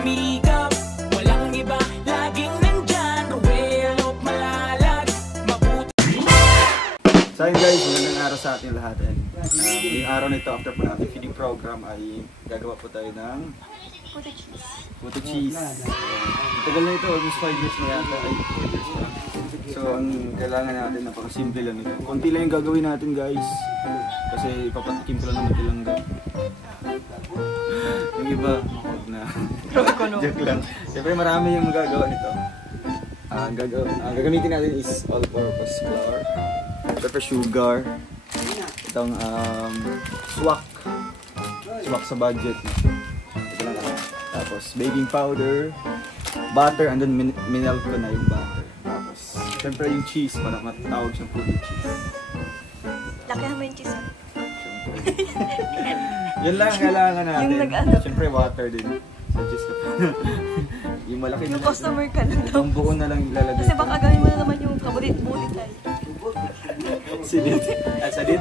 sumikap. Walang iba, laging nandyan. Well, malalag, mabuti. So yun guys, magandang araw sa ating lahat. Yung araw na ito, after po natin feeding program, ay gagawa po tayo ng puto cheese. Tagal na ito, almost 5 years na yata. Ay, 4 years na. So ang kailangan natin, napakasimple lang ito. Konti lang yung gagawin natin guys. Kasi ipapatikim ko lang naman tilanggap. Yung iba, huwag na. Joke lang. Siyempre marami yung magagawa nito. Ang gagamitin natin is all-purpose flour, pepper sugar, itong swak sa budget. Ito lang ako. Tapos baking powder, butter, and then minelt ko na yung butter. Tapos siyempre yung cheese, para matawag siyang puto cheese. Lakihan mo yung cheese. Yan lang ang kailangan natin. Yung nag-ano. Siyempre water din. Sa cheese ko. Yung malaki Yung customer ka lang daw. Yung buo na lang ilalagay. Kasi baka gawin mo na naman yung kabulit-bulit tayo. Sidit. Sadit.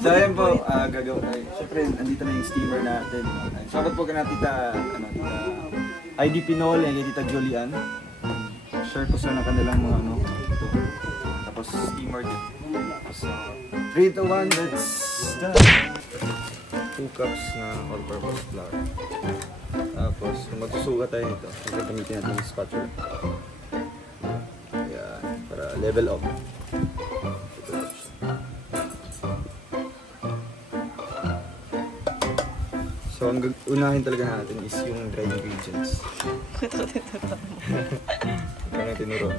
So ayan po, gagawin tayo. Siyempre, andito na yung steamer natin. Shoutout po ka na tita ID Pinol, yung tita Julian. Share ko sa kanilang mga ito. Tapos steamer din. So, 3, 2, 1, let's start. 2 cups na all-purpose flour. Tapos, kung magsusugat tayo nito, gamitin natin yung spatula. Ayan, para level up. So, ang unahin talaga natin is yung dry ingredients. Ito na tinuro.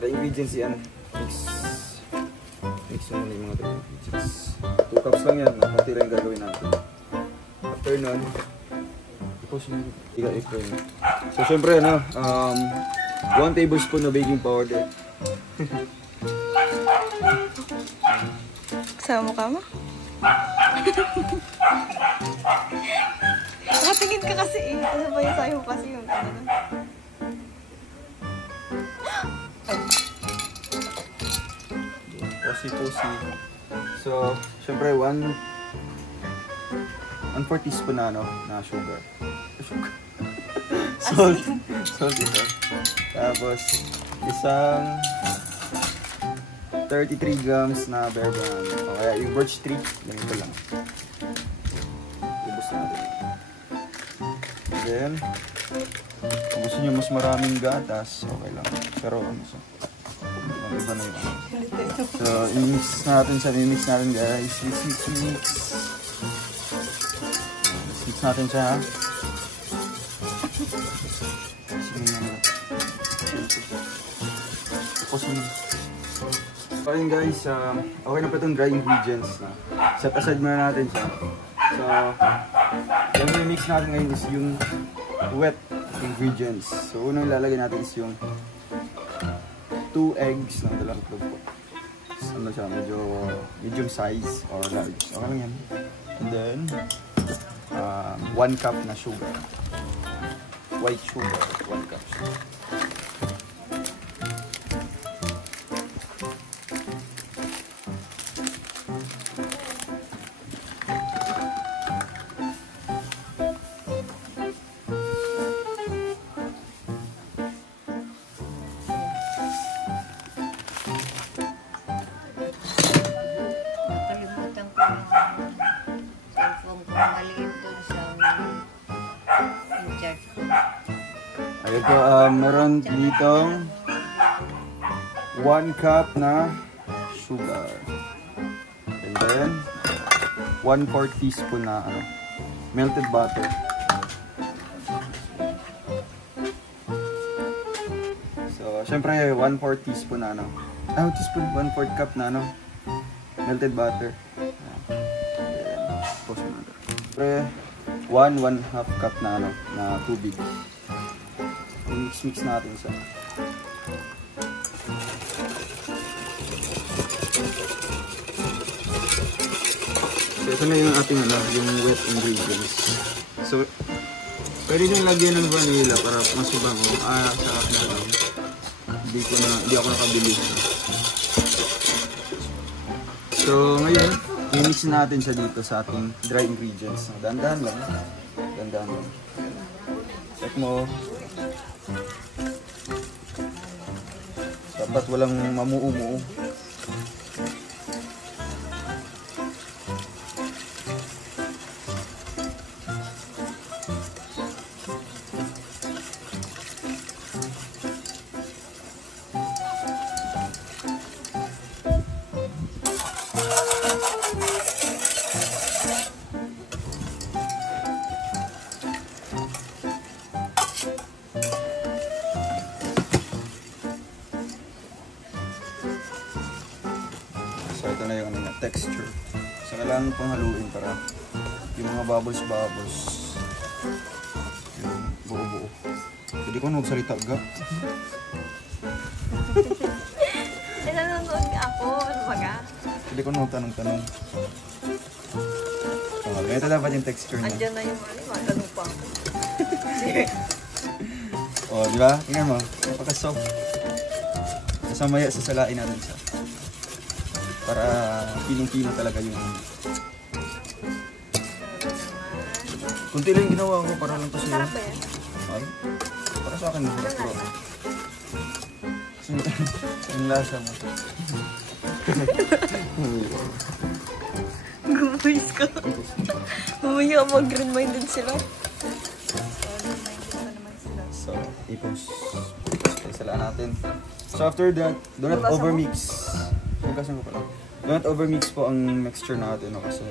Dry ingredients yan. Mix mo muna yung mga dry ingredients. 2 cups lang yan. Kunti lang gagawin natin. After nun, i-fry na. So, syempre, 1 tablespoon na baking powder. Kasama ka mo? Nakatingin ka kasi eh. Ano ba yung sayo kasi yung ano? Pusi. So, syempre 1/4 teaspoon na sugar. Salt ito. Tapos isang 33 grams na bear brand. O kaya yung birch tree, ganito lang. Ubus natin. And then, kung gusto nyo mas maraming gatas, okay lang. Pero iba na yun. So, i-mix natin guys. Mix natin siya ha. Tapos ayun guys, okay na pa itong dry ingredients na. Set aside muna natin siya. So, yung mix natin ngayon is yung wet ingredients. So, unang ilalagay natin is yung 2 eggs na dalawang itlog po. Ano siya, medyo medium size or large. Okay lang yan. And then, 1 cup na sugar. White sugar, 1 cup sugar. Ayun po, meron ditong 1 cup na sugar. And then, 1/4 teaspoon na melted butter. So, syempre, 1/4 teaspoon na 1/4 cup na melted butter. Then, post mo na ito. Syempre, 1/2 cup na tubig. Mix natin siya. So, ito na yung ating yung wet ingredients. So, pwede nyo lagyan ng vanilla para mas mabango. Sa akin hindi ako nakabili. So, ngayon, i-mix natin siya dito sa ating dry ingredients. Dahan-dahan lang. Ganda mo. Check mo. Dapat walang mamuumuo. So ito na yung texture. So kailangan pang haluin para yung mga bubbles yung buo-buo. Hindi ko magsalita ga. Nanonood ka ako. Ano ba ga? Hindi ko tanong-tanong. So ganito dapat yung texture niya. Andiyan na yung matanong pa ako. Oh, di ba? Tingnan mo. Napaka-soft. Nasamaya sa salain natin siya. Para pinong-pino talaga yung kunti lang yung ginawa ko para lang to sa'yo. Sarap ba yan? Ay, para sa akin masarap bro. Yung lasa mo. Gumawalis ka. Mamaya mag-green-minded sila. So, i-post. Salaan natin. So after that, do not overmix. Hugasan ko pala. Do not overmix po ang mixture natin, no? Kasi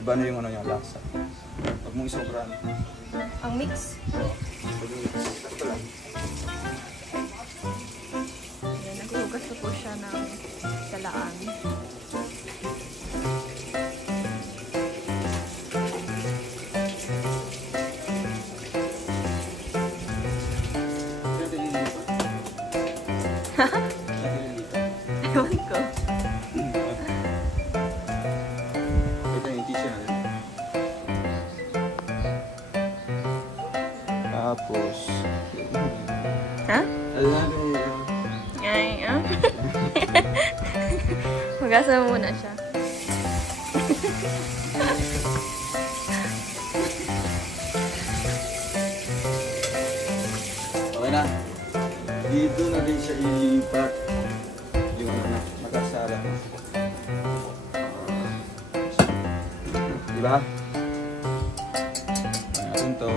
iba na yung ano yung lasa. Huwag mong isobran. Ang mix? Pag-mix. Ito lang. Ayan, naghugas na po siya ng salaan. Ewan ko. Ito yung tissue natin. Tapos, Ha? alam natin yung Ay, ah. Hugasan mo muna siya. okay na. Dito na din siya ilipat yung nakasala. Diba? Natin to.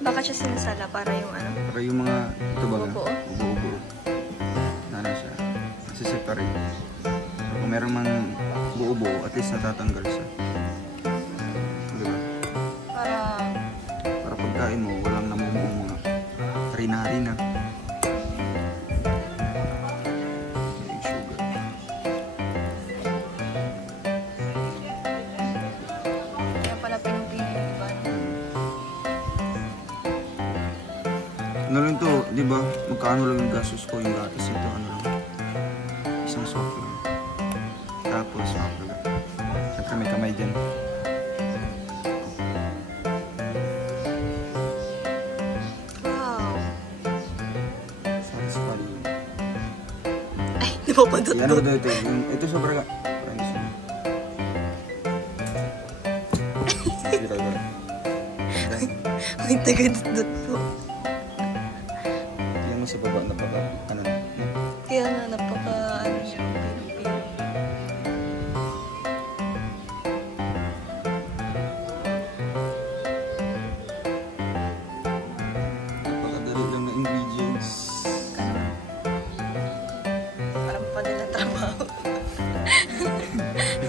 Baka siya sinasala para yung ano. Para yung mga, ito ba? Ubo-ubo. Ubo-ubo. Na siya. Nasiseparate. Kung meron mang buo-buo, at least natatanggal siya. Diba? Para pagkain mo, walang namumuo mga harina-harina. Yung sugar. Kaya pala pinupili yung iba. Ano lang to, di ba? Magkano lang yung gastos ko yung gatas ito, ano lang. Isang soft lang. Tapos, pala. Siyempre may kamay din. Wow. Satisfying. Ay, di ba pa Ano ba ito? Ito sobrang... Parang gusto mo. Sira ba? May taga-dot po. Tingnan mo sa baba na baba. Ano na? Kaya nga napaka ano siya. Pinupili. Napakadali lang na ingredients. Parang padala trabaho.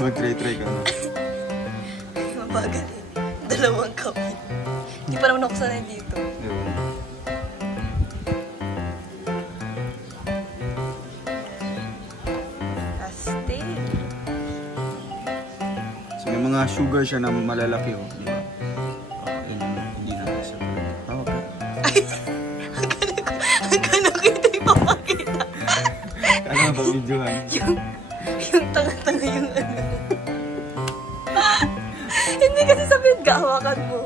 Mag-try ka na. Mabagal eh. Dalawang kape. Hindi pa naman ako sanay dito. Ewan. Pastel. So may mga sugar siya na malalaki, oh. Di ba? Ay! Akala ko ito ipapakita. Ano nga ba videohan? Yung tanga-tanga yung ano. Hindi kasi sabihin hawakan mo.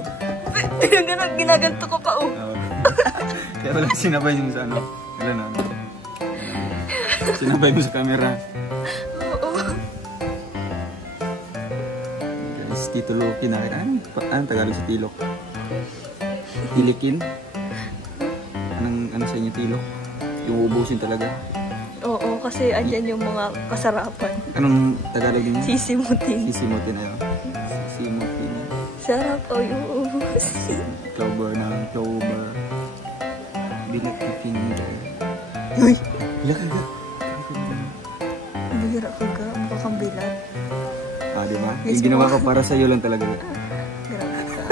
Ginaganto ko pa Kaya wala sinabay yung sa ano. Wala na. Sinabay mo sa camera. Oo. Guys, Tito Loki na. Anong Tagalog sa tilok? Tilikin? Ano sa inyo tilok? Yung ubusin talaga. Oo, kasi andyan yung mga kasarapan. Anong Tagalog yun? Sisimutin. Sisimutin ayo. Sisimutin. Sarap o yung ubus. Clover ng clover. Binagkikin nila. Uy! Bilak ka. Bihira ko ka. Mukha kang bilat. Ah, di ba? Yes, Yung ginawa po. ko para sa'yo lang talaga. Grabe ka.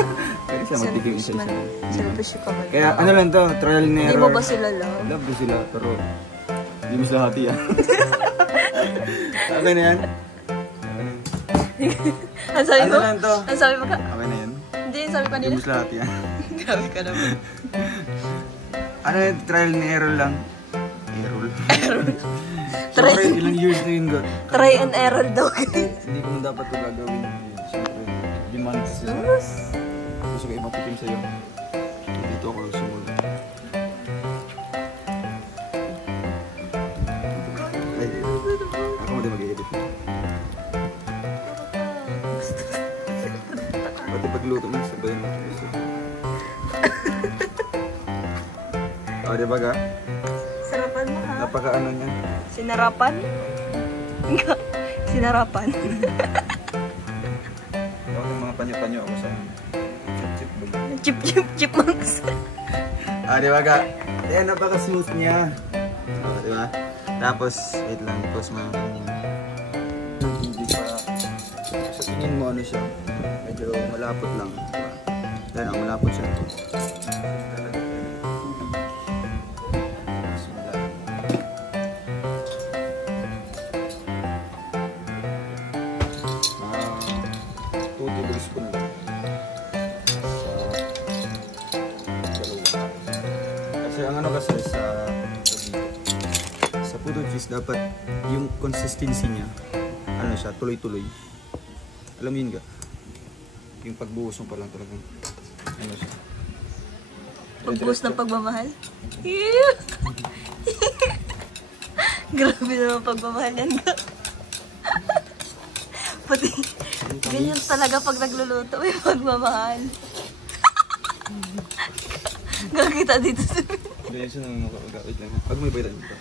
Pero siya magtigil isa-isa. Selfish ka ba? Kaya ano lang to, trial and Hindi error. mo ba sila love? Love ko sila, pero hindi mo sila hati ah. Okay na yan? Ang sabi Ano mo? lang to? Ang sabi mo ka? Okay na yan? Hindi, sabi pa Hindi nila. mo sila hati ah. Grabe ka naman. Ano yun, trial and error lang. Error. Try. Siyempre, ilang years na yun God. Try and error daw guys. Hindi ko dapat ito gagawin. Siyempre, demand kasi sa gusto ko ipapitim sa'yo. Dito ako sumula. Ay, ako mo din mag-i-edit mo. Pati pagluto mo, sabayin mo. O, diba ka? Sarapan mo ha? Napaka-ano niya. Sinarapan? Sinarapan? Ako yung mga panyo-panyo ako sa chip-chip ba? Chipmunks. Diba ka? Ayan, napaka-smooth niya. Diba? Tapos, wait lang, pause mo yung hindi pa, sa tingin mo ano siya, medyo malapot lang. Diba? Ayan, malapot siya. Talaga. Tablespoon lang sa dalawa. Kasi ang ano kasi sa puto cheese dapat yung consistency niya ano siya, tuloy-tuloy. Alam mo yun ka? Yung pagbuhos mo pa lang talagang ano siya. Pagbuhos ng pagmamahal? Yeah. Grabe naman pagmamahal yan ka. Pati ganyan talaga pag nagluluto, may pagmamahal. Gagita dito sa Ganyan siya nang wait lang. Pag may bayad dito.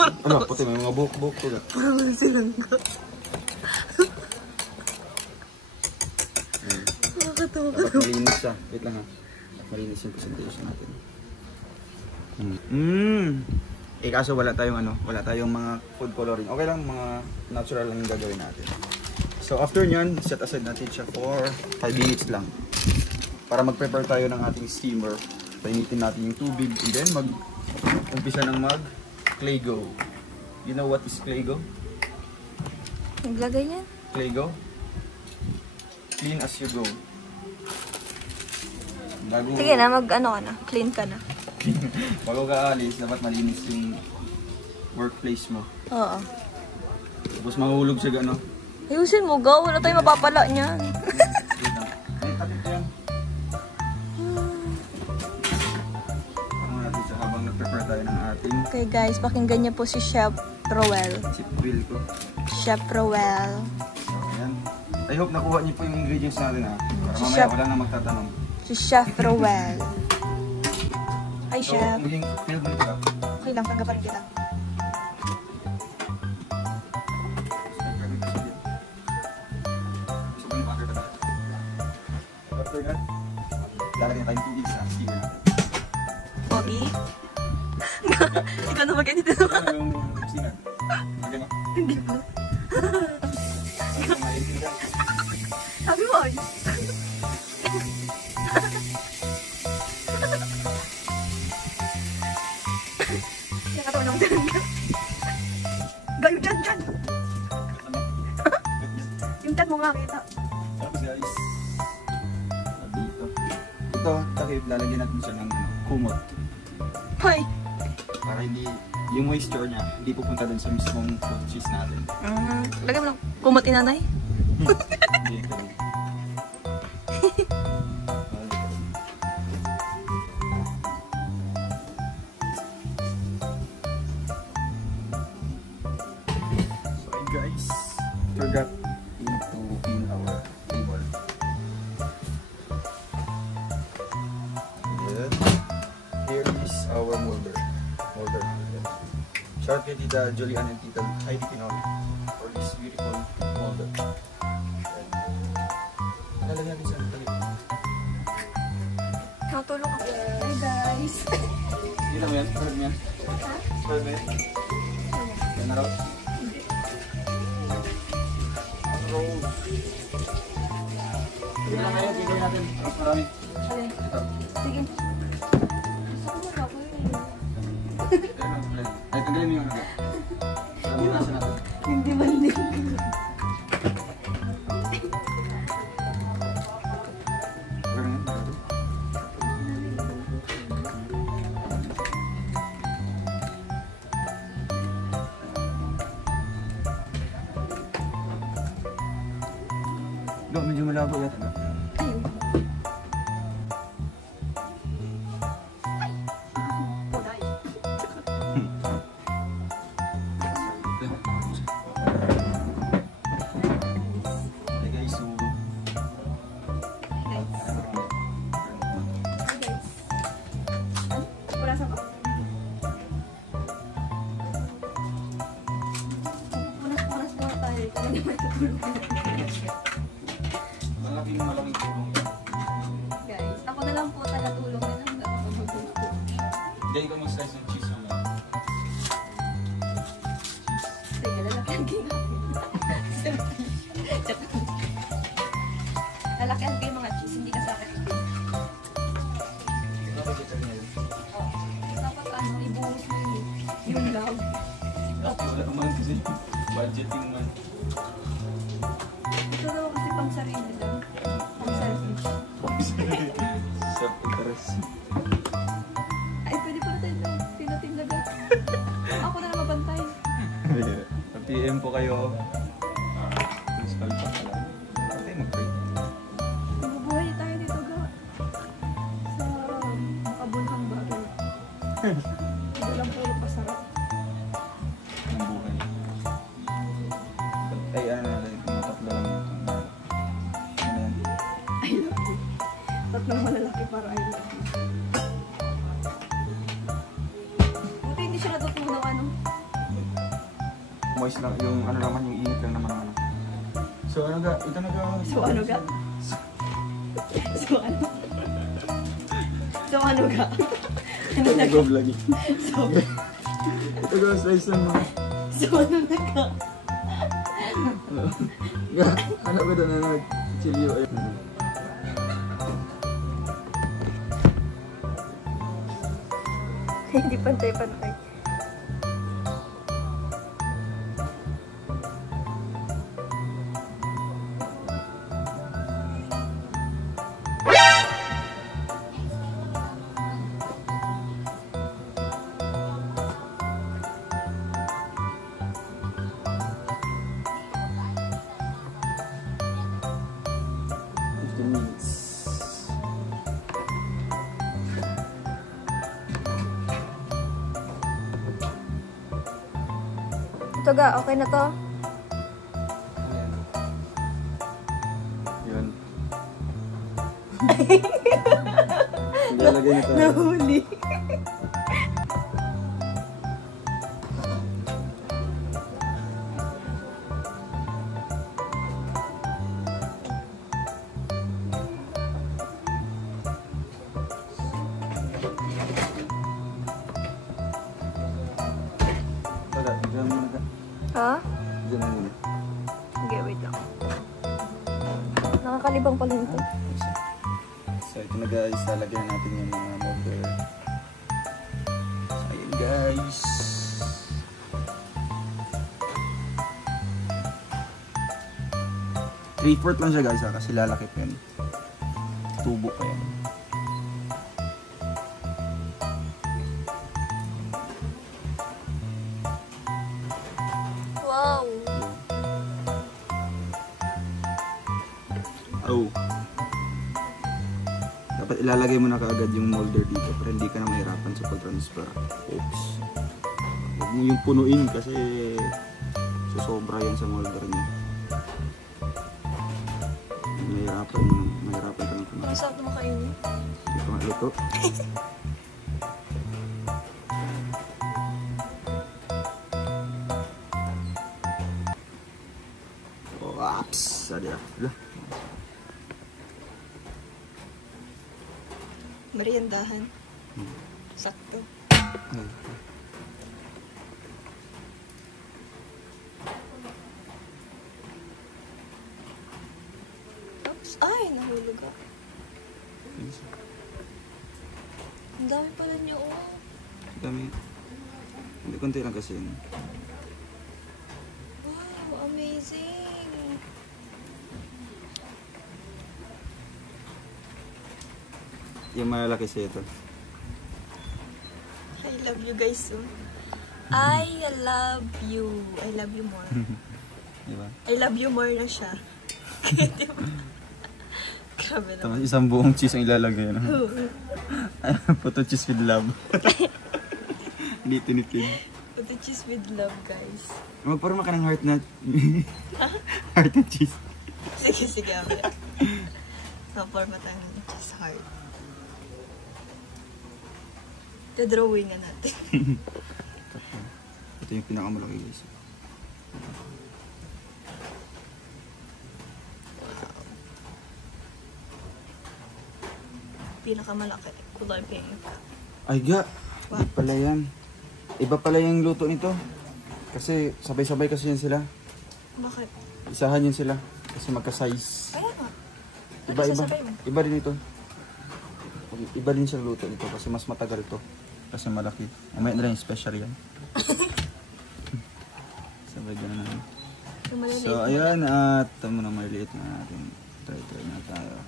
Ano, pati may mga buhok-buhok ko ga. parang silang ka. Nakakatawa ka. Dapat malinis siya. Wait lang ha. Malinis yung presentation natin. Kaso wala tayong mga food coloring. Okay lang, mga natural lang yung gagawin natin. So after nyan, set aside natin siya for 5 minutes lang. Para mag-prepare tayo ng ating steamer. Painitin natin yung tubig and then mag-umpisa ng mag-Claygo. You know what is Claygo? Naglagay niyan? Claygo? Clean as you go. Sige na, ano ka na. Clean ka na. Bago ka alis, dapat malinis yung workplace mo. Oo. Tapos mahulog siya gano. Ayusin mo, go. Wala tayong mapapala niyan. Natin siya habang nag-prepare tayo ng ating Okay guys, pakinggan niyo po si Chef Roel. chip wheel ko. Chef Roel. So, ayan. I hope nakuha niyo po yung ingredients natin ha. Para Si mamaya Chef. wala na magtatanong. Si Chef Roel. Hi So, Chef. maging field mo ka. Okay lang, tanggap rin kita. After that, lalagyan tayong tubig sa steamer natin. Pogi? Ikaw na mag-edit na naman. Ano yung steamer? Lagyan mo. Hindi ko. Sabi mo ay. Nakatawa naman dyan. Gayo dyan, dyan. Yung dyan mo nga kita. Tapos guys, dito. ito, takip, lalagyan natin siya ng kumot. Hoy! Para hindi, yung moisture niya, hindi pupunta dun sa mismong fruit cheese natin. Lagay mo lang kumot inanay. Hindi, ito. So guys, forgot to in our table. Then, here is our molder. Shout kay Tita Julian and Tita Heidi Pinoy for this beautiful molder. Lalagyan natin sa talit. Natulog ako. Hi guys! Hindi lang yan, parang yan. Parang yan. Yan na raw. Rose. Sige lang ngayon, bigay natin. Mas marami. Alin? Ito. Sige. Gusto ko na ako Ay, tanggalin mo yung ano. Parang nasa natin. Hindi mali. Parang yan. No, medyo malabo yata. Hey guys, so Purasan ko. Punas po tayo. Talaga matutulog. malaking tulong yan. Guys, ako na lang po tagatulong na lang. Hindi ko mag-slice ng cheese naman. Sige, lalakyan kayo natin. Lalakyan kayo mga cheese, hindi ka sa akin. Dapat ano, ibuhos mo yung love. Wala naman kasi budgeting man. Ito daw kasi pang sarili lang. Pang selfish. Self-interest. Ay, pwede pa rin tayo tinatindagan. Ako na lang mabantay. PM po kayo. Principal pa pala. Okay, mag-pray. Mabubuhay tayo dito ga. Sa makabulhang bagay. Ito lang puro pasarap. Ng buhay. Ay, ano na lang. Mga tatlo lang itong ano yan. I love you. Tatlong malalaki para I love you. Buti hindi siya natutunaw ano. Moist lang. Yung ano naman, yung init lang naman. Ano. So ano ga? Ito na ga. So ano ga? So ano? So ano ga? Ano na ga? Vloggy. So, Ito ga, slice lang mo. so ano na ga? Ga, ano ba doon na nag-chilio? Hindi pantay-pantay. Ito ga, okay na to? Yun. Ilalagay na tayo. Nahuli. Wala, diyan muna ka. Ha? Diyan muna. Sige, wait lang. Nakakalibang pala nito. So ito na guys, lalagyan natin yung mga molder. So ayun guys. Three-fourth lang siya guys ha, kasi lalaki pa yan. Tubo pa yan. Oh. Dapat ilalagay mo na kaagad yung molder dito para hindi ka na mahirapan sa pag-transfer. Oops. Huwag mo yung punuin kasi susobra yan sa molder niya. Mahirapan ka ng punuin. Ang sarap naman kainin. Hindi ko maluto. Oops. Sadi ah. Meriendahan. Sakto. Oops. Ay, nahulog ako. Ang dami pala niyo, oh. Dami. Hindi, konti lang kasi yun. Wow, amazing. Yung malalaki siya ito. I love you guys, oh. I love you. I love you more. Diba? I love you more na siya. Diba? Grabe naman. Tapos isang buong cheese ang ilalagay. No? Photo cheese with love. Hindi tinitin. Photo cheese with love, guys. Magparama ka ng heart na... heart na cheese. Sige, sige. Naporma tayo ng cheese heart. Drawing na natin. Ito yung pinakamalaki guys. Pinakamalaki. Kulay pink. Ay ga! Iba pala yan. Iba pala yung luto nito. Kasi sabay-sabay kasi yan sila. Bakit? Isahan yun sila. Kasi magka-size. Kaya nga. Iba-iba. Iba din ito. Iba din siya luto nito kasi mas matagal to. Kasi malaki. Mamaya na lang yung special yan. Sabay gano'n naman. So, ayan. At ito muna maliliit na natin. Try na tayo.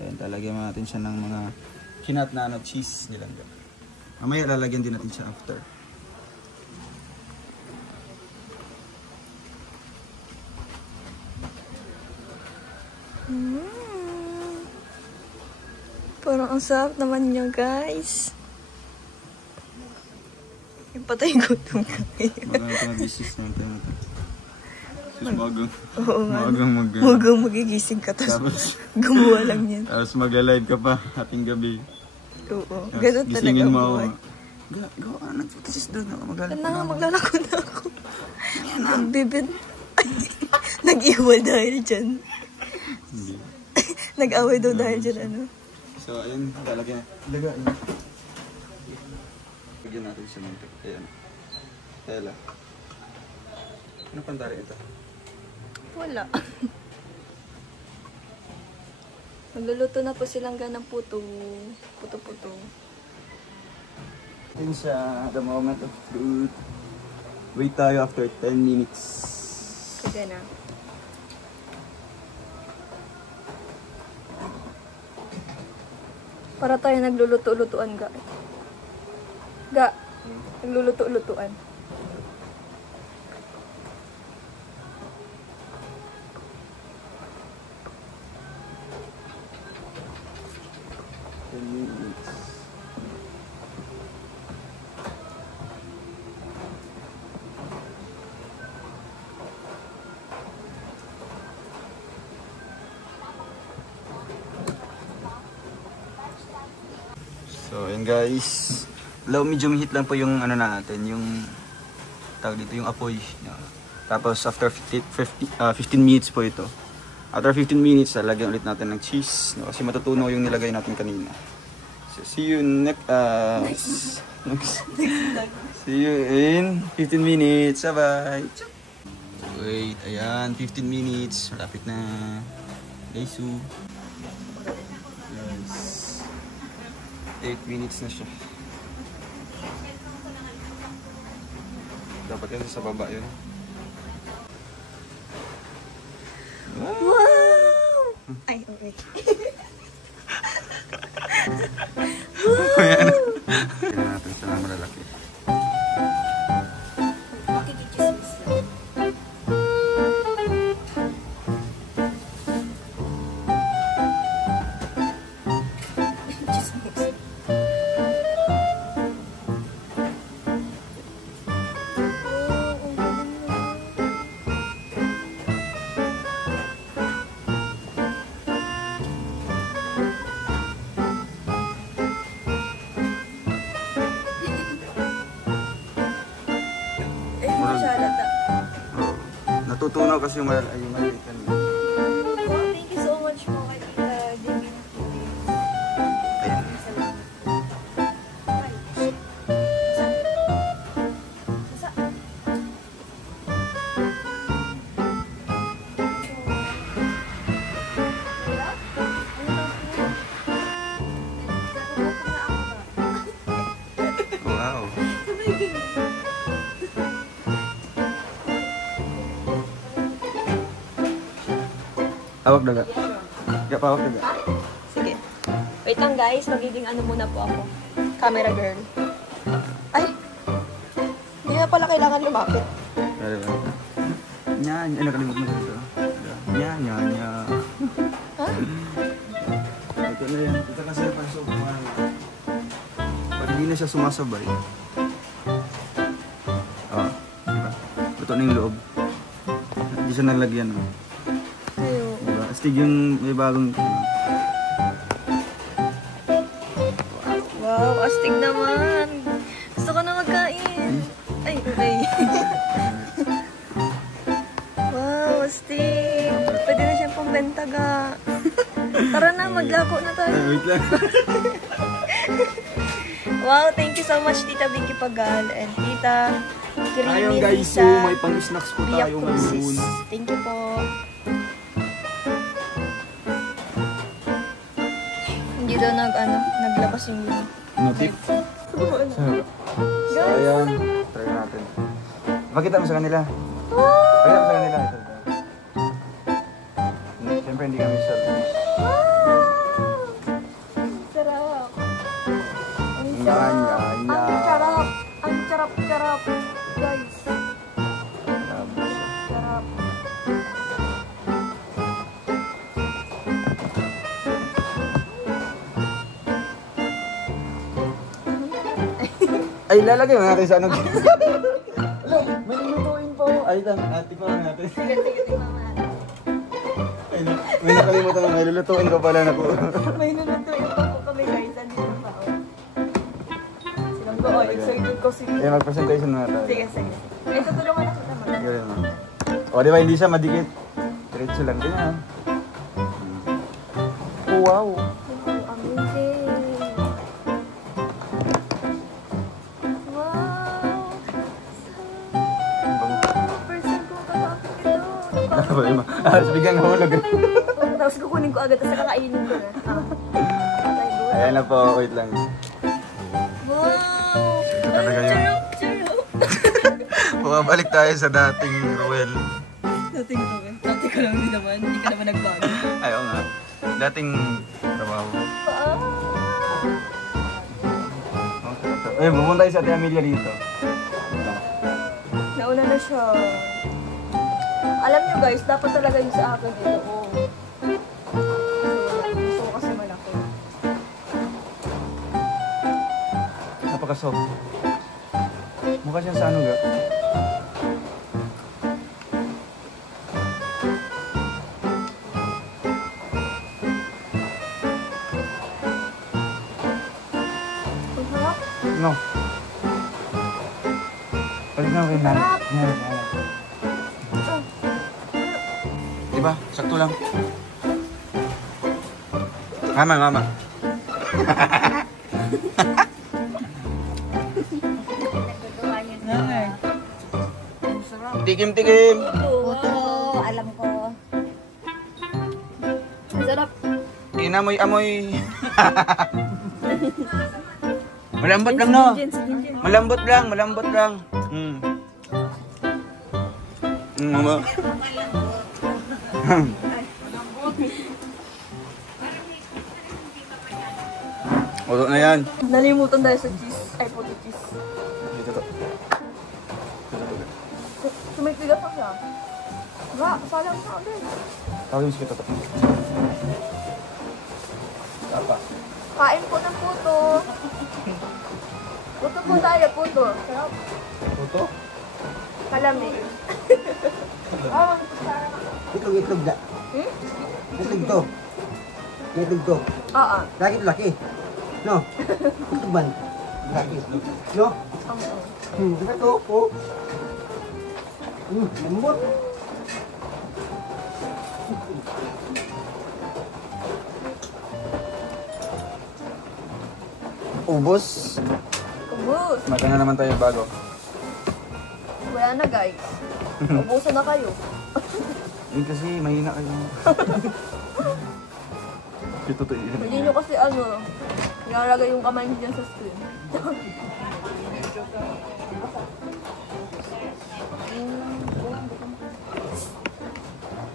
Ayan, talagyan natin siya ng mga kinat na cheese nilangga. Mamaya lalagyan din natin siya after. Parang ang sarap naman niya, guys. Yung patay gutom ka ngayon. Magang ito mag-isis naman tayo natin. Sus, magang magigising ka, tapos gumawa lang yan. Tapos mag-live ka pa, hating gabi. Oo, ganun talaga ang buhay. Gawa ka, nagputisis doon ako, maglalako na nga, maglalako na ako. Nagbibid. Nag-iwal dahil dyan. Hindi. Nag-away daw dahil dyan, ano. So, ayun, talagyan. Lagayin. Lagyan natin siya ng tek. Ayan. Tela. Ano pantari ito? Wala. Magluluto na po silang ganang puto. Puto-puto. Yun siya, the moment of truth. Wait tayo after 10 minutes. Kaya na. Para tayo nagluluto-lutuan, ga. Ga, nagluluto-lutuan. So, ayan guys. Low medium heat lang po yung ano natin, yung tawag dito, yung apoy. Tapos after 15 minutes po ito. After 15 minutes, lagyan ulit natin ng cheese, no? Kasi matutunaw yung nilagay natin kanina. So, see you next see you in 15 minutes. Bye-bye. Wait, ayan, 15 minutes. Malapit na. Daisu. Yes. 8 minutes na siya. Dapat yun sa baba yun. Wow! Ay, okay. Ayan. Tignan natin siya na malalaki. Bakit yung chismis lang? natutunaw kasi yung maliit kanina. Wow, thank you so much po kay Tita Jimmy. Ayan. Salamat. Sa- Wow. Awak daga. Gak pawak daga. Sige. Wait lang guys, magiging ano muna po ako. Camera girl. Ay! Hindi na pala kailangan lumapit. Ano ba? Nya, ano kalimutan mo dito? Nya. Ha? Ito na yan. Ito kasi yung pansok. Pag hindi na siya sumasabay. Oh, diba? Ito na yung loob. Hindi siya nalagyan. Oh. Ayo. Diba? Astig yung may bagong... Wow, astig naman. Gusto ko na magkain. Ay, okay. Wow, astig. Pwede na siyang pambenta ga. Tara na, maglako na tayo. Ay, wait lang. Wow, thank you so much Tita Vicky Pagal and Tita Ayun Kirimi guys, so Lisa may pang-snacks po tayo ngayon. Thank you po. Hindi daw naglabas yung yun. Notif. So, ayan. Try natin. Pakita mo sa kanila. Pakita mo sa kanila. Ito. Siyempre hindi kami selfish. Sarap. Ang Yan. sarap. Ang sarap. Guys. Sarap. Ay, lalagay mo natin sa ano. Alam, may nilutuin po. Ay, tikman natin. Sige, tingnan mo. Ay, may nakalimutan na may lulutuin ko pala na po. May nulutuin pa po kami guys. Andito ang tao. Silang ko, excited ko si... Eh, mag-presentation na tayo. Sige. Ay, tutulungan na kita mag. Ganun mo. O, di ba hindi siya madikit? Diretso lang din yan. Oh, wow. Amazing. Wow. First time ko kakapit ito. Bigyan ng hulog. Tapos kukunin ko agad, tapos kakainin ko na. Ayan na po, wait lang. Wow! Ito talaga yun. Charap! Bumabalik tayo sa dating Ruel. Dati ko lang din naman, hindi ka naman nagbago. Ay, oo nga. Dating trabaho. Eh, pupunta tayo sa Ate Amelia dito. Nauna na siya. Alam niyo guys, dapat talaga yung sa akin dito. Oh. Gusto ko kasi malaki. Napaka-soft. Mukha siya sa ano ga? Ang harap. No. Balik na rin namin. Yan. Diba? Sakto lang. Mama. Tikim-tikim. Puto, alam ko. Ang sarap. Inamoy-amoy. Malambot lang, no? Sige. Malambot lang. Mama. Ulo na yan. Nalimutan dahil sa cheese. Ay, puto cheese. Dito to. Sumipigat pa siya. Nga, salang sa agad. Tawin kita to. Apa? Kain po ng puto. Puto po tayo, puto. Sarap. Puto? Kalami. Itlog da. Itlog to. Itlog to. Oo. Laki to laki. No. Itlog man. Laki. No. Diba to? Oh. Lambot. Ubos. Ubus. Magana naman tayo bago. Wala na guys. Ubusan na kayo. Yun kasi mahina kayo. Ito to yun. Hindi nyo kasi ano, nilalagay yung kamay nyo dyan sa screen.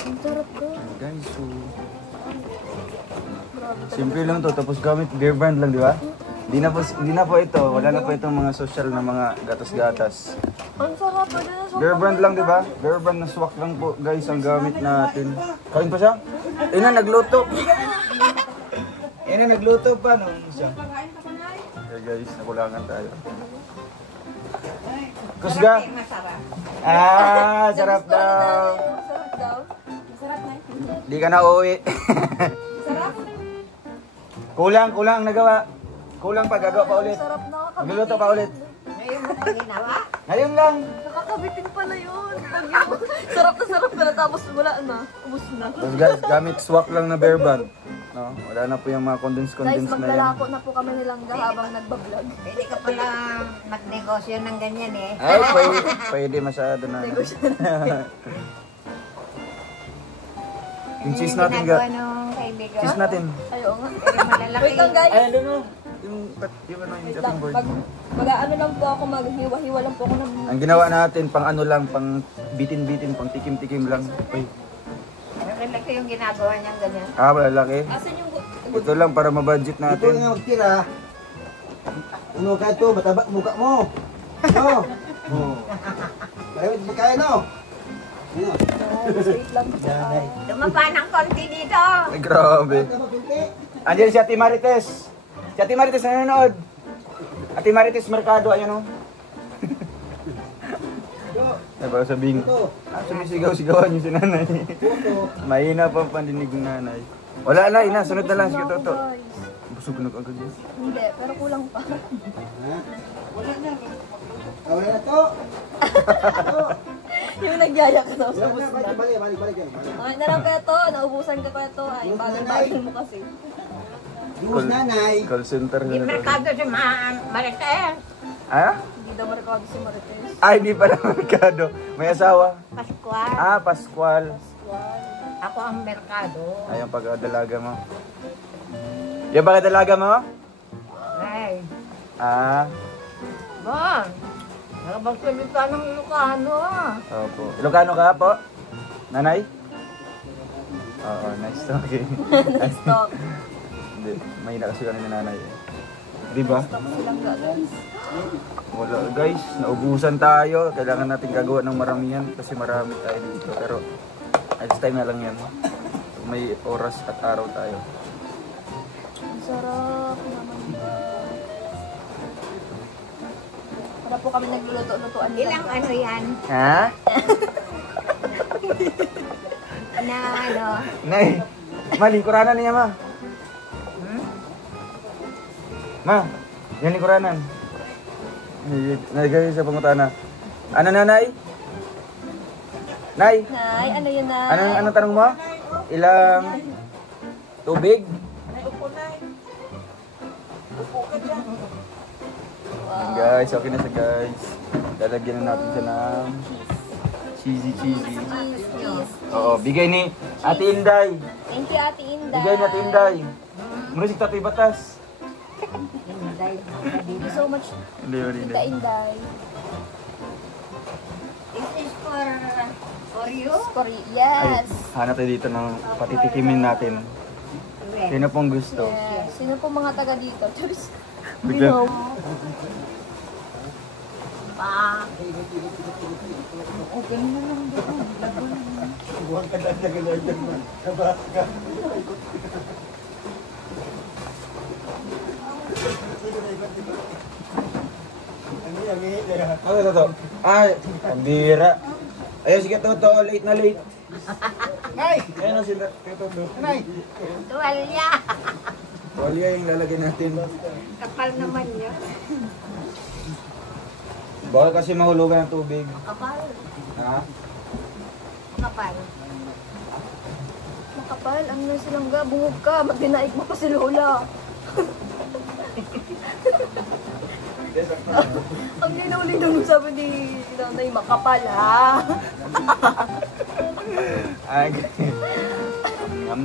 Ang sarap ko. Guys, so... Grabe talaga. Simple lang to, tapos gamit beer brand lang, di ba? Di na po ito, wala na po itong mga social na mga gatas-gatas. Ang sarap pa din. Beer brand lang, di ba? Beer brand na swak lang po, guys, ang gamit natin. Kain pa siya? Ina, nagluto. Ina, nagluto pa, no? Siya. Okay, guys, nakulangan tayo. Kusga? Ah, sarap daw. Sarap daw. Di ka na uuwi. Kulang ang nagawa. Kulang pa, gagawa pa ulit. Sarap na. Magluluto pa ulit. Ngayon mo pa ginawa? Ngayon lang. Nakakabitin pa na yun. Sarap na tapos wala na. Ubus na. Tapos guys, gamit swak lang na bear brand. No? Wala na po yung mga Guys, condense na yan. maglalako na po kami nilang habang nagbablog. Pwede ka pala magnegosyo ng ganyan eh. Ay, pwede masyado na. Yung cheese natin, ginagawa nung kaibigan. cheese natin. Ayaw nga. Pero malalaki. Wait lang guys. Ay, ano no? Yung Wait lang. cutting board. Mag-ano lang po ako, maghiwa-hiwa lang po ako ng... Ang ginawa natin, pang ano lang, pang bitin-bitin, pang tikim-tikim lang. Uy. Malalaki yung ginagawa niyang ganyan. Ah, malalaki. Asan yung... Ito lang para ma-budget Ito natin. nga magtira. Ano ka ito? Mataba mukha mo. No. Oh. Ayaw ito kaya no. Ano? Wait lang po. Lumapa ng konti dito. Ay, grabe. Tama kunti. Andiyan si Ate Marites. Si Ate Marites nanonood. Ate Marites Mercado, ayan o. Ay, baka sabihin, sumisigaw-sigawan yung si nanay. Mahina pa ang pandinig ng nanay. Wala na, ina, sunod na lang. Sige, Toto. Busog na agad yun. Hindi, pero kulang pa. Ha? Wala na to. Yung nagyaya ka daw sa Wala na. busna. Balik yan. Okay na lang Peto, naubusan ka Peto. Ay, bagal-bagal mo kasi. Yung nanay. Call center Di na to. merkado si Marita eh. Ha? Hindi daw marikado si Marites. Ay, di pa na Mercado. May asawa. Pascual. Ah, Pascual. Wow. Ako ang merkado. Ay, ang pagdalaga mo. Yung pagdalaga mo? Ay. Ah, Bon. Nakapagsalita ng Ilocano ah. opo. Ilocano ka po? Nanay? Oo, nice talking. Nice talk. Hindi, mahina kasi kami ni nanay eh. Di ba? Silang guys. Wala guys, naubusan tayo. Kailangan natin gagawa ng maramihan kasi marami tayo dito. Pero next time na lang yan. May oras at araw tayo. Ang sarap naman ba? Para po kami nagluluto-lutuan. Ilang ano yan? Ha? Na ano? Nay, ma, lingkuranan niya ma. Ma, yan lingkuranan. Nagay sa pangutana. Ano nanay? Nay, Nay, ano yun Nay? ano tanong mo? Ilang tubig? Guys, okay na siya guys. Lalagyan na natin siya ng cheesy. Cheese. Oo, bigay ni Ate Inday. Thank you, Ate Inday. Bigay ni Ate Inday. Muna si Tatoy Batas. Thank you so much, Hindi. Tita Inday. This is for you? Sorry, Ay, yes. hanap tayo dito ng patitikimin natin. Sino pong gusto? Yes. Sino po mga taga dito? Charis. Bigla. Pa. Ano to? Ay, pambira. Ayun, sige Toto, late na late. Nay. Ayun si Toto. Nay. Tuwalya. Walya yung lalagyan natin. Kapal naman niya. Bawal kasi mahulugan ng tubig. Kapal. Ha? Kapal. Makapal, ano na silang ga? Bungog ka. Ba't dinaig mo pa si Lola? Ang linawin nung sabi ni Nanay, makapal ha. Ay, nam.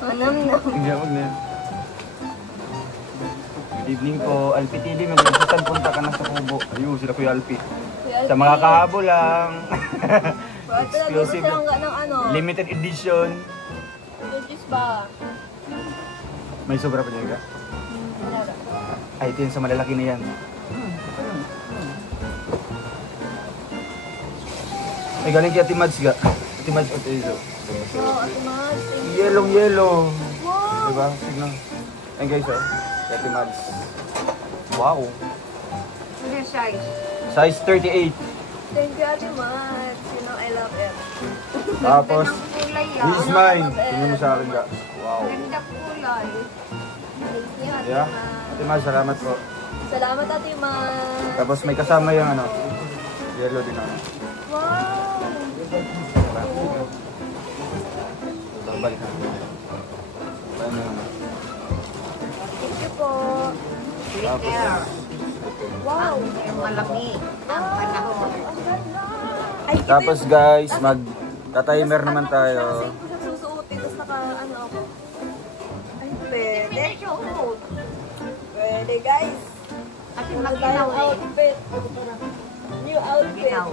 Anam na. Hindi ako na. Good evening po, Alpi TV. Maglusutan, punta ka na sa Kubo. Ayun, sila Kuya Alpi. Sa mga kahabo lang. Exclusive. Ng ano. Limited edition. Judges ba? May sobra pa dyan ka? Ay, ito yun sa malalaki na yan. Ay, galing kay Ate Mads ga. Ate Mads, Ate Izo. Wow, Ate Mads. Yellow. Wow. Diba? Tignan. Ay guys, oh. Kay Ate Mads. Wow. Ano yung size? Size 38. Thank you, Ate Mads. You know, I love it. Tapos, Kulay this is mine. Tingnan mo sa akin ga. Wow. Ganda kulay. Thank you, Ate Yeah. Mads. Ate Mads, salamat po. Salamat, Ate Mads. Tapos may kasama yung ano. Yellow din ano. Wow. Balik na. Ano? Thank you po. Tapos, Wow. Malamig ang panahon. Ang ganda. Ay, ito tapos yung- guys, mag-timer naman tayo. Kasi ko siya susuotin, tapos naka-ano ako. Ay, pwede. Pwede, guys. Kasi Ano maginaw tayong eh. outfit. New outfit. Maginaw.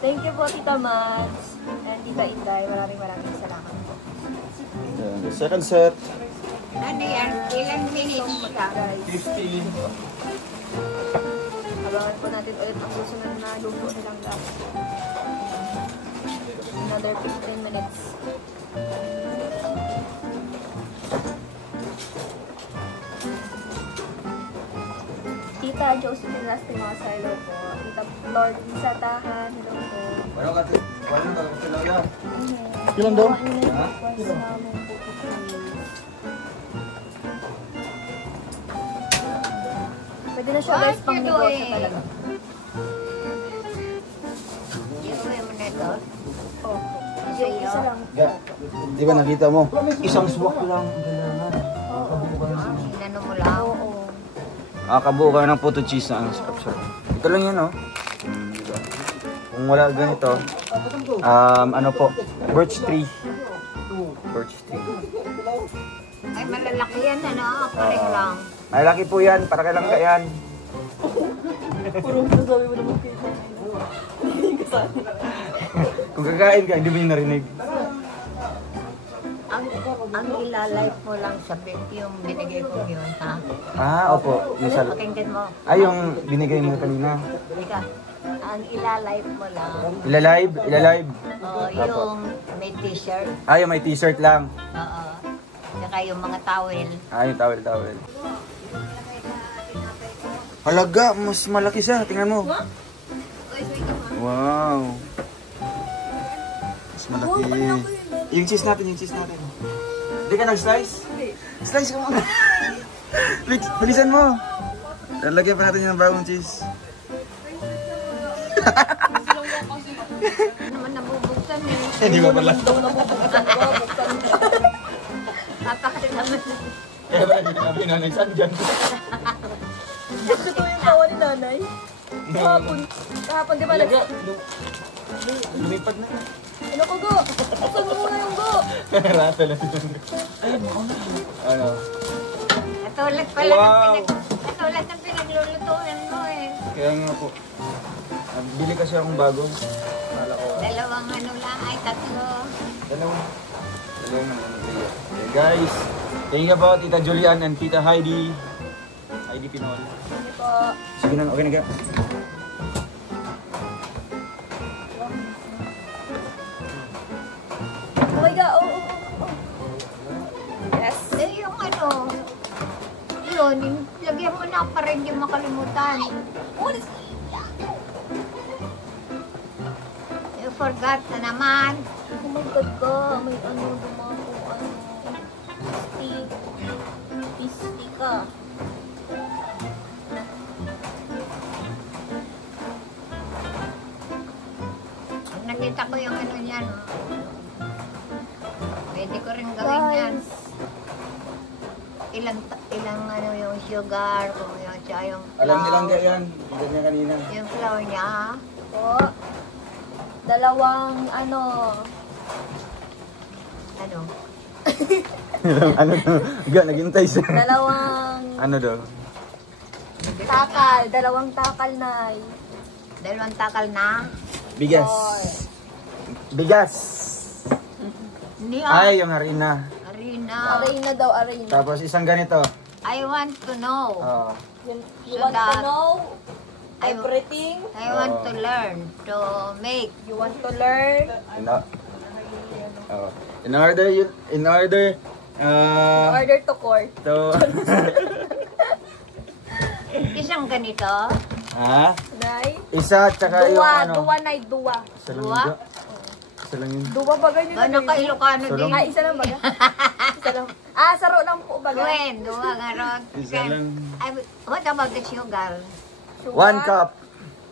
Thank you po, Tita Mads. And Tita Inday. Maraming salamat po. Second set. Ano yan? Ilang minutes ka? Guys, 15. abangan po natin ulit ang susunod na luto nilang guys. Another 15 minutes. Tita Josephine Lastimos, hello po. Tita Lord Lisa Tahan, hello po. Paano ka? Paano ka? Paano ka? Ilan daw? Pwede na siya guys, pang negosyo talaga. Iuwi mo na ito. Oh. Yung isa lang. Di ba nakita mo? Isang swak lang. Inano mo lang. Oo. Kabuo ka ng photo cheese na sarap. Ito lang yun, oh. Diba? Kung wala ganito, ano po, birch tree. Birch tree. Ay, malalaki yan, ano? Paring lang. Ay, laki po yan. Para kailang ka yan. Puro sabi mo naman kayo. Hindi ka sana. Kung kakain ka, hindi mo yung narinig. Ang ilalight mo lang sa bit yung binigay ko yun, ha? Opo. Yung Pakinggan mo. yung binigay mo kanina. Ika, ang ilalight mo lang. Ilalive. Yung may t-shirt. Yung may t-shirt lang. Oo. Saka yung mga towel. Yung towel. Halaga, mas malaki siya. Tingnan mo. Wow. Mas malaki. Yung cheese natin. Hindi ka nag-slice? Slice ka mo. Bilisan mo. Lalagyan pa natin yung bagong cheese. Ano naman nabubuksan eh. Hindi ba pala? Napakasig naman. Kaya ba hindi namin nanaysan dyan? Gusto ko yung tawa ni nanay. Kahapon di ba Lumipad na. ano ko go? Buksan mo muna yung go. Rata lang. Ano? Katulad pala Wow. katulad ng pinaglulutuan mo eh. Kaya nga po. Bili kasi akong bago. Kala ko. Dalawang ano lang ay tatlo. Dalawang nangyayari. Okay, guys. Thank you po, Tita Julian and Tita Heidi. Heidi Pinol. Hindi po. Sige na, okay na ka. Oh my God. Oh. Yes. Eh yung ano, yun, lagyan mo na para hindi makalimutan. You forgot na naman. Oh my God ka. May ano, dumako, Pisti ka. Nakita ko yung ano niyan. Pwede ko rin gawin yan. ilang ano yung sugar, kung yun, tsaka yung Alam nilang flour. ganyan. Bigyan niya kanina. Yung flour niya, ha? Po. Dalawang ano. Ano? Ano daw? Naghintay siya. Dalawang Ano daw? takal. Dalawang takal na. Dalawang takal na. Bigas. Bigas. Hindi, ah. Ay, yung harina. Arena. Arena daw, arena. Tapos isang ganito. I want to know. Oh. You want to know everything? I want to learn to make. You want to learn? In order In order to court. to Isang ganito. ha? Nay? Isa tsaka yung Duwa, ano. duwa, nay, duwa. Isa lang Duwa? yun. Isa lang yun. Duwa ba ganyan? Gano'n ka Ilocano Sarap. din? Ah, isa lang ba? Isa lang. Ah, saro lang po ba? Gwen, duwa nga ron. Isa lang. What about the sugar? One cup.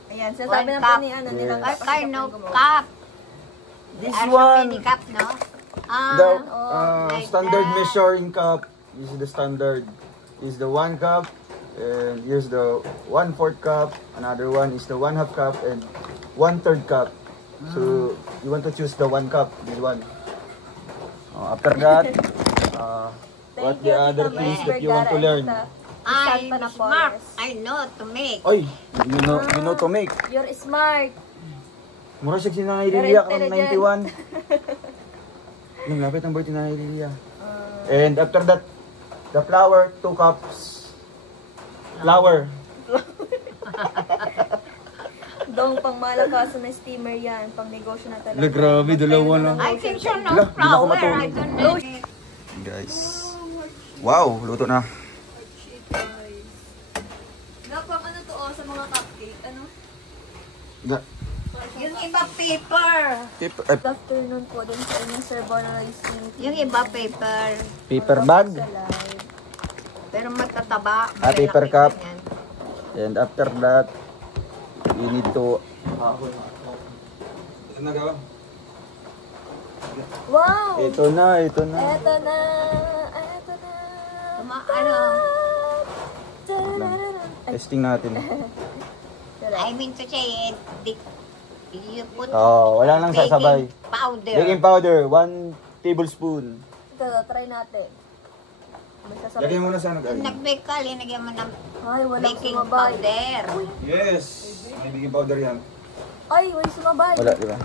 Ayan, sinasabi One na po cup. ni ano nilang. What kind of cup? This As one. many cup, no? Ah, The like standard that. measuring cup. This is the standard. Is the 1 cup. And here's the 1/4 cup. Another one is the 1/2 cup and 1/3 cup. So you want to choose the 1 cup. This one. After that, what the other things that you want to learn? I'm Santa smart. Napoles. I know to make. Oy, you know to make. You're smart. Mura siya si Nanay You're Lilia kang intelligent. 91. Yung lapit ng birthday ni Nanay Lilia. And after that, the flour, 2 cups. Flour. Dong, pang malakasan na steamer yan. Pang negosyo na talaga. Grabe, dalawa lang. I think so, Wala, no di na ako flour. matulog. I don't know. Guys. Wow, luto na. Pang ano to, sa mga cupcake, ano? Yung iba paper. Good afternoon po din sa inyong Sir Borna Racing. Yung iba paper. Paper bag. Sa live. Pero matataba. Paper malalaki cup. ganyan. And after that, we need to... Ito na gawa. Wow! Ito na, ito na. Eto na! Eto na! Ano? Testing natin. I mean to say, you put Wala nang sasabay. baking powder. Baking powder, 1 tablespoon. Ito, try natin. May sasabay. Lagyan mo na sa ano, guys. Nag-bake ka, linagyan mo ng Ay, walang baking sumabay. powder. Yes! May baking powder yan. Ay, walang sumabay. Wala, di ba?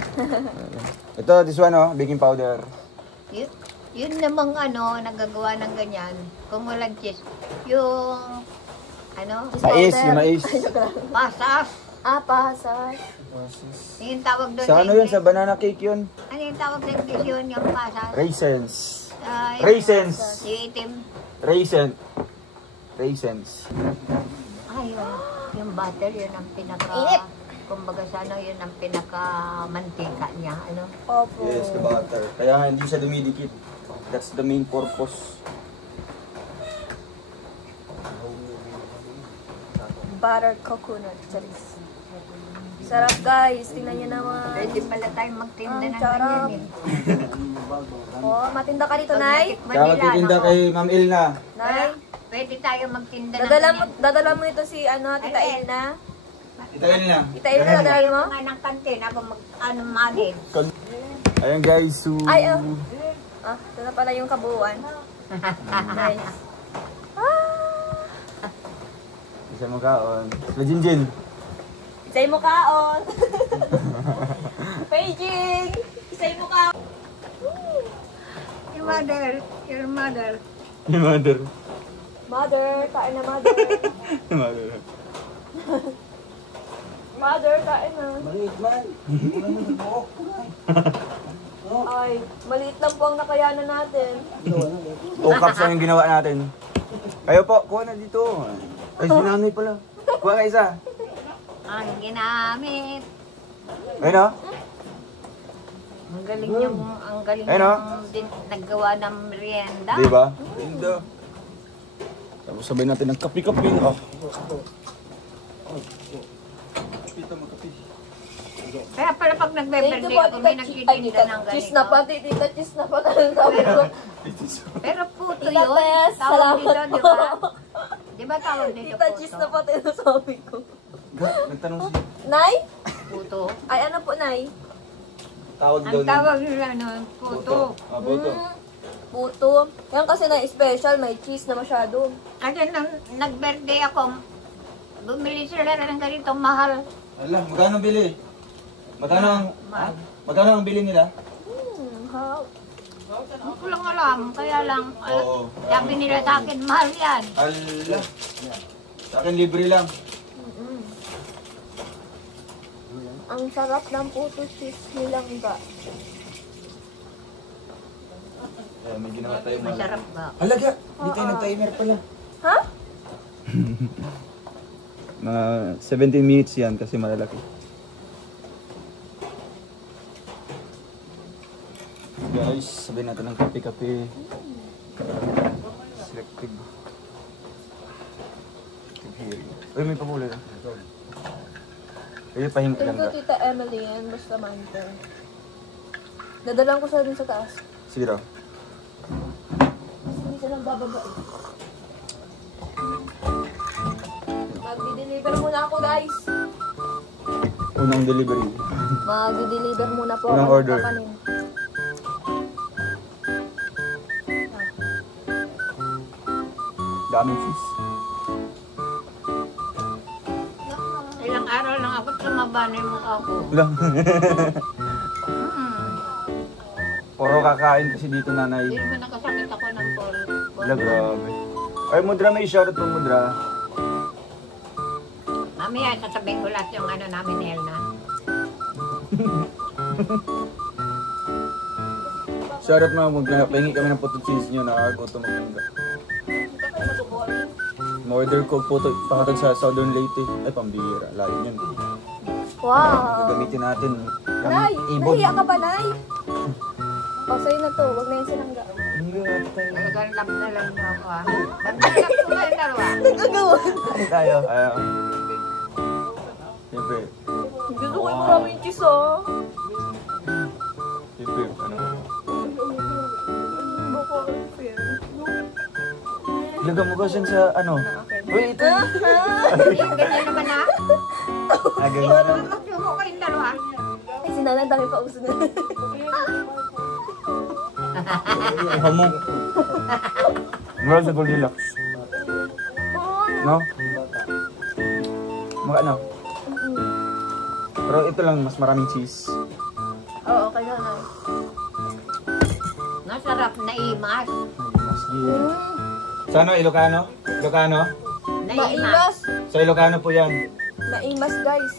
Ito, this one, oh, baking powder. Yun namang ano, nagagawa ng ganyan. Kung walang cheese. Yung, ano, Mais, yung mais. pasas. Ah, pasas. Yung tawag doon. Sa ano yun? Sa banana cake yun? Ano yung tawag sa English yun, yung pasas? Raisins. Yung- Raisins. Yung itim. Raisins. Ay, yung butter, yun ang pinaka... Init. Kumbaga sa ano, yun ang pinaka-mantika niya. Ano? Opo. Yes, the butter. Kaya nga hindi siya dumidikit. That's the main purpose. Buttered coconut. Charis. Sarap guys. Tingnan nyo naman. Pwede pala tayo magtinda Ang ng sarap. ganyan eh. Oh, matinda ka dito, Nay. Kaya magtitinda kay Ma'am Ilna. Nay. Pwede tayo magtinda ng Dadala mo ito si ano, Tita Ay, Ilna. Ito Ilna. Tita Ilna, dadala mo? Nga ng kantin, ako mag-manage. Ayan guys, so... Ay, oh. Ah, ito na pala yung kabuuan. Nice. Isa mo kaon. Sila Jinjin. Isay mo kaon. Beijing! Isay mo kaon. Your mother. Yung mother. Mother, kain na mother. Yung mother. Mother, kain na. Maliit man. Ay, maliit lang po ang nakayanan natin. 2 cups lang yung ginawa natin. Kayo po, kuha na dito. Ay, sinanay pala. Kuha ka isa. Ang ginamit. Ayun o. Ang galing yung, Ayun, oh. din, naggawa ng merienda. Diba? Ganda. Tapos sabay natin ng kapi-kapi. Oh. Kaya pala pag Thank you nagbe-birthday po, ako, may Tita nagtitinda ng Cheese na ganito. pa, Tita Cheese na pa. Talagang sabi ko. Pero puto Tita yun? Tess, Tawag salamat dito, di po. ba? Di ba tawag dito Tita Gis na pati nasabi ko. Nagtanong siya. Nay? Puto. Ay, ano po, Nay? Tawag daw Ang tawag nila nun, puto. Ah, boto. Puto. Yan kasi na special, may cheese na masyado. Kasi nang nag-birthday ako, bumili sila ng ganito mahal. Ala, magkano bili? Mahal. Magkano ang bili nila? How? Hindi ko lang alam, kaya lang, Oo. sabi nila sa akin, mahal yan. Ala. Sa akin libre lang. Ang sarap ng puto cheese nilangga. Ayan, may ginawa tayo Masarap ba? Halaga, hindi tayo nag-timer pala. Ha? Mga 17 minutes yan kasi malalaki. Guys, sabihin natin ng kape-kape. Selective. Selective hearing. Uy, may pamula na. Uy, pahinga lang Thank you, ka. Tita Emily and Bustamante. Dadalang ko siya dun sa taas. Sige daw. Hindi siya nang bababa eh. Mag-deliver muna ako, guys. Unang delivery. Mag-deliver muna po Unang ako ng order. kakanin. Daming cheese. Ilang araw lang ako tumaba na yung mukha ko. Lang. Hmm. Puro kakain kasi dito, nanay. Hindi naman nakasakit ako ng polo. Wala, grabe. Ay, Mudra, may shoutout po, Mudra. Mamaya sasabihin ko lahat yung ano namin ni Elna. Shoutout mga Mudra. Pahingi kami ng puto cheese nyo. Nakakagutom maganda. Ma-order ko puto pakatag sa Southern Leyte. Ay, pambihira. Layo yun. Wow! Gagamitin natin. Ang Nay! ibon. Nahiya ka ba, Nay? O, sa'yo na to. Huwag na yung sinangga. Talagang love na lang niyo ako ah. Love na lang ko kayo dalawa. Nagagawa. Ay, tayo. Ayaw. Siyempre. Gusto ko yung maraming cheese, oh. Siyempre. Ano? Bako, fair. Ilagay mo kasi sa ano? Uy, ito. Yung ganyan naman ah. Agay. Magsubo kayong dalawa. Ay, si Nana, dami pa uso na. Hamog. Mura sa Goldilocks. No? Mga ano? Pero ito lang, mas maraming cheese. Oo, kaya na. Nasarap na imas. Mas gil. Sa ano, Ilocano? Ilocano? Na imas. Maimas! Sa Ilocano po yan. Maimas, guys.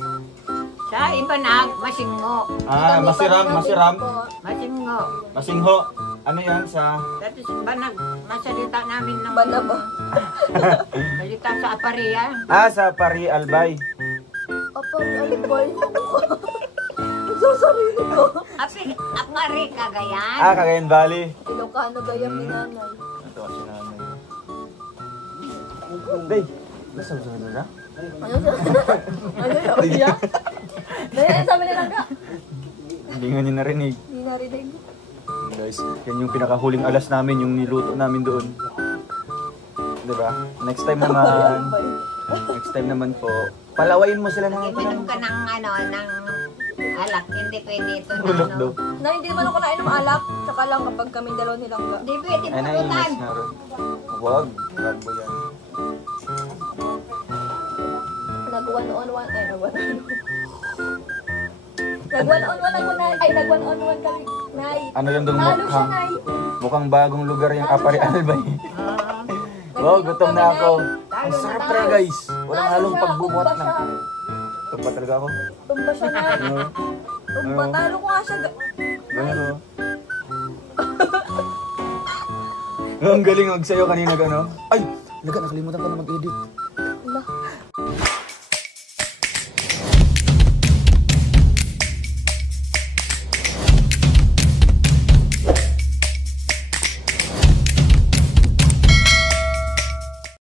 Sa iba na, masingo. Ah, Kami masiram, pa rin masiram. po. Masingo. Masingho. Ano yan sa... Dati banag, masalita namin ng... Bana ba? Salita sa apariya. Ah, sa Pari Albay. Apa, ay, boy. Sa sarili ko. Apari, Cagayan. Ah, Cagayan Valley. Ilocano gayam ni Nanay. Ito kasi nanay. Day, nasa mo sa na? Ano sa? Ano yun? Yeah? Dahil ang sabi nila nga. Hindi nga niyo narinig. Hindi narinig. Guys, yan yung pinakahuling alas namin, yung niluto namin doon. Diba? Next time naman, next time naman po, palawayin mo sila ng Inom ka ng ano, ng alak. Hindi pwede ito na Ulok daw. ano. Na hindi naman ako nainom alak. Tsaka lang kapag kami dalawa nilang ga. Hindi pwede Ay, naiimas pulutan. na rin. Huwag, carbo yan. Nag-one-on-one. Ay, nag-one-on-one. Nag-one-on-one ako, Nay. Ay, nag-one-on-one kami, Nay. Ano yung doon Talo siya, mukhang, Nay. mukhang bagong lugar yung Apari Albay. Ah, Wow, gutom na ako. Talo Ang na sarap tayo. talaga guys. Walang Talo halong siya, pagbubuhat tumba na. siya. Tumba talaga ako. Tumba siya, Nay. Ano? Tumba, Ano? talo ko nga siya. Ano? Ang galing magsayo kanina gano. Ay, nakalimutan ko na mag-edit. Ala.